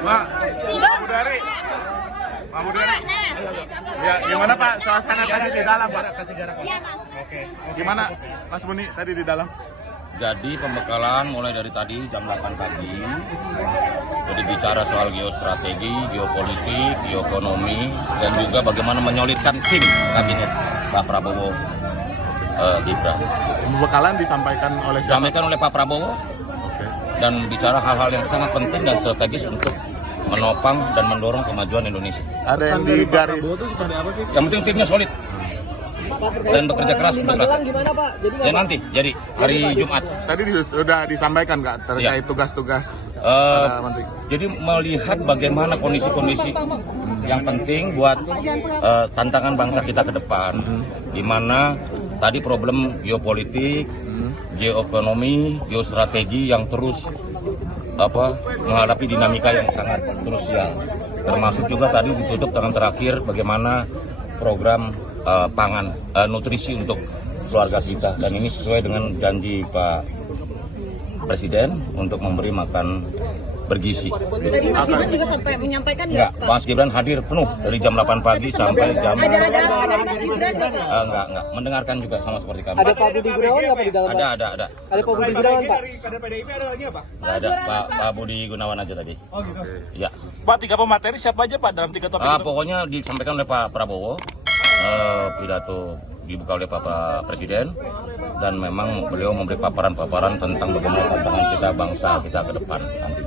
Pak Budari. Pak Budari. Ya, gimana Pak suasana tadi di dalam, Pak? Oke. Gimana Mas Muni tadi di dalam? Jadi pembekalan mulai dari tadi jam 8 pagi. Jadi bicara soal geostrategi, geopolitik, geoekonomi, dan juga bagaimana menyolidkan tim kabinet Pak Prabowo Gibran. Pembekalan disampaikan oleh siapa? Disampaikan oleh Pak Prabowo. Dan bicara hal-hal yang sangat penting dan strategis untuk menopang dan mendorong kemajuan Indonesia. Ada yang di garis. Yang penting timnya solid dan bekerja keras untuk rakyat. Gimana Pak? Dan nanti, jadi hari Jumat. Tadi sudah disampaikan Kak terkait tugas-tugas Menteri. Jadi melihat bagaimana kondisi-kondisi yang penting buat tantangan bangsa kita ke depan, di mana tadi problem geopolitik, geoekonomi, geostrategi yang terus menghadapi dinamika yang sangat krusial. Termasuk juga tadi ditutup dengan terakhir bagaimana program pangan nutrisi untuk keluarga kita, dan ini sesuai dengan janji Pak Presiden untuk memberi makan bergizi. Tadi Mas Gibran juga sampai menyampaikan enggak, Mas Gibran hadir penuh dari jam 8 pagi sampai jam ada dari Mas Gibran juga? enggak, mendengarkan juga sama seperti kami. Ada Pak Budi Gunawan nggak Pak di dalam? Ada. Ada Pak Budi Gunawan Pak? Ada PDIP ada lagi apa? Enggak ada, Pak Budi Gunawan aja tadi. Oh gitu. Ya. Pak, 3 pemateri siapa aja Pak dalam 3 topik itu? Pokoknya disampaikan oleh Pak Prabowo, pidato dibuka oleh Pak Presiden, dan memang beliau memberi paparan-paparan tentang bagaimana tantangan kita bangsa kita ke depan.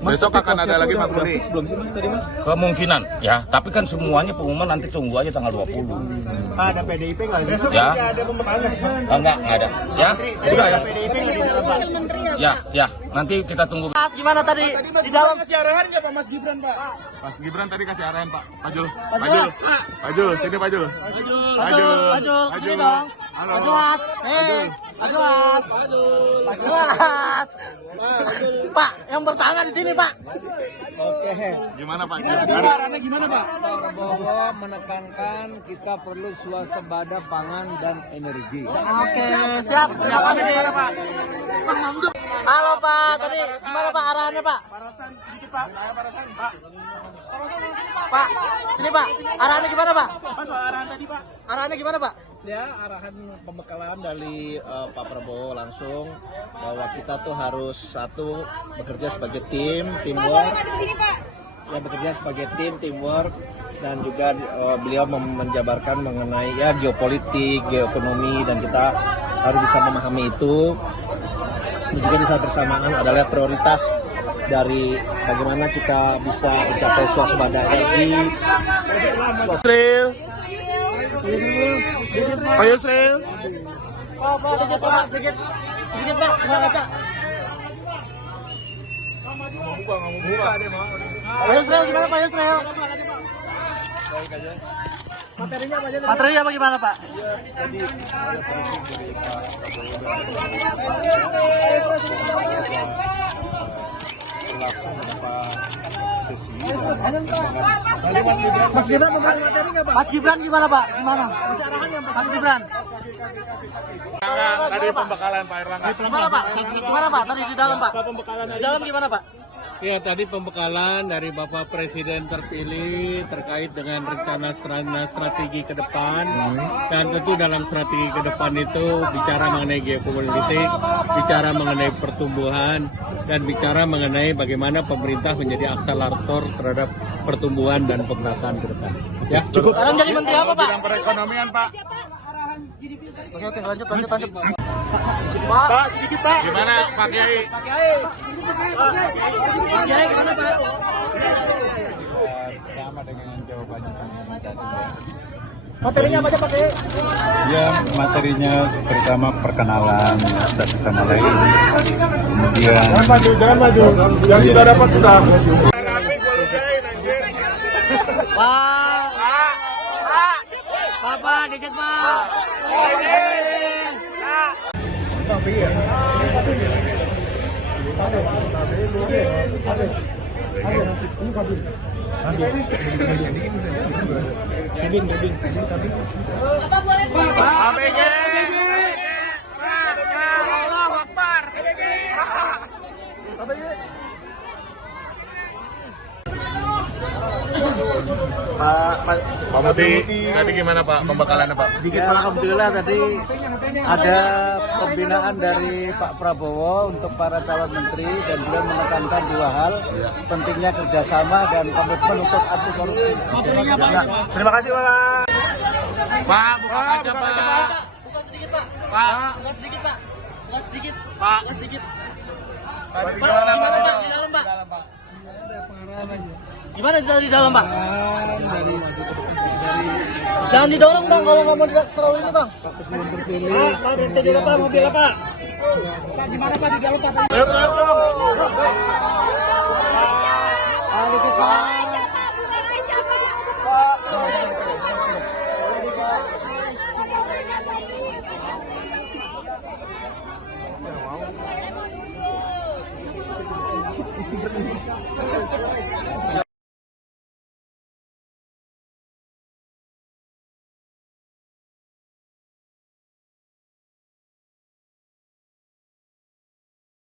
Besok akan ada lagi Mas Muni. Belum sih Mas tadi Mas? Kemungkinan ya, tapi kan semuanya pengumuman nanti tunggu aja tanggal 20. Pak ada PDIP nggak? Besok Ya. masih ada pembekalan nggak sih Pak? Enggak ada. Ya, sudah ya. PDIP nggak di dalam Pak? Wakil Menteri ya, Ya, nanti kita tunggu. Mas gimana tadi? Di dalam Kasih arahan nggak Pak Mas Gibran Pak? Mas Gibran tadi kasih arahan Pak. Pajul, sini Pajul. Maju, sini dong. Maju Mas. Maju Mas. Maju Mas. Pak, yang bertangan di sini Pak. Oke. Gimana Pak? Arahannya gimana Pak? Prabowo menekankan kita perlu swasembada pangan dan energi. Oke, siap. Siapa nih Pak? Halo Pak, tadi gimana Pak arahannya Pak? Parasan sedikit Pak. Parasan Pak. Pak, sini Pak. Arahannya gimana Pak? Mas soal arahan tadi Pak. Arahannya gimana Pak? Ya, arahan pembekalan dari Pak Prabowo langsung bahwa kita tuh harus satu bekerja sebagai tim, teamwork. Ya, bekerja sebagai tim, teamwork, dan juga beliau menjabarkan mengenai ya geopolitik, geoekonomi, dan kita harus bisa memahami itu. Dan juga di saat bersamaan adalah prioritas dari bagaimana kita bisa mencapai swasembada energi. Pak Yusril. Pak, sedikit Pak, nggak ngaca. Pak Yusril gimana Pak Yusril? Materinya apa gimana Pak? Mas Gibran materi nggak Pak? Mas Gibran gimana Pak? Gimana? Mas Gibran? Tadi pembekalan Pak Erlangga. Gimana Pak? Gimana Pak? Tadi di dalam Pak? Di dalam gimana Pak? Ya, tadi pembekalan dari Bapak Presiden terpilih terkait dengan rencana strategi ke depan, dan tentu dalam strategi ke depan itu bicara mengenai geopolitik, bicara mengenai pertumbuhan, dan bicara mengenai bagaimana pemerintah menjadi akselerator terhadap pertumbuhan dan pemerataan ke depan. Ya. Cukup. Sekarang jadi menteri apa Pak? Bidang perekonomian Pak. Oke, lanjut. Pak, sedikit Pak. Gimana Pak Kiai? Pak Kiai gimana Pak? Sama dengan jawabannya tadi. Materinya apa aja Pak Kiai? Ya, materinya pertama perkenalan satu sama lain. Kemudian Jangan maju. Yang sudah dapat sudah. Pak, dikit Pak. Pak Muti, tadi gimana Pak pembekalannya Pak? Ya, alhamdulillah tadi ada pembinaan dari Pak Prabowo untuk para calon menteri dan beliau menekankan dua hal, pentingnya kerjasama dan komitmen untuk anti korupsi. Terima kasih Pak. Pak, buka kaca Pak. Buka sedikit Pak. Pak. Buka sedikit Pak. Buka sedikit. Pak. Buka sedikit. Pak, di Pak, dalam, gimana Pak. Pak? Di dalam Pak. Gimana di dalam Pak? Jangan didorong Bang kalau nggak mau terlalu ini Bang. Pak, berhenti dulu Pak, mobilnya Pak. Pak, gimana Pak di dalam Pak? Ayo, dong. Pak, dikit Pak.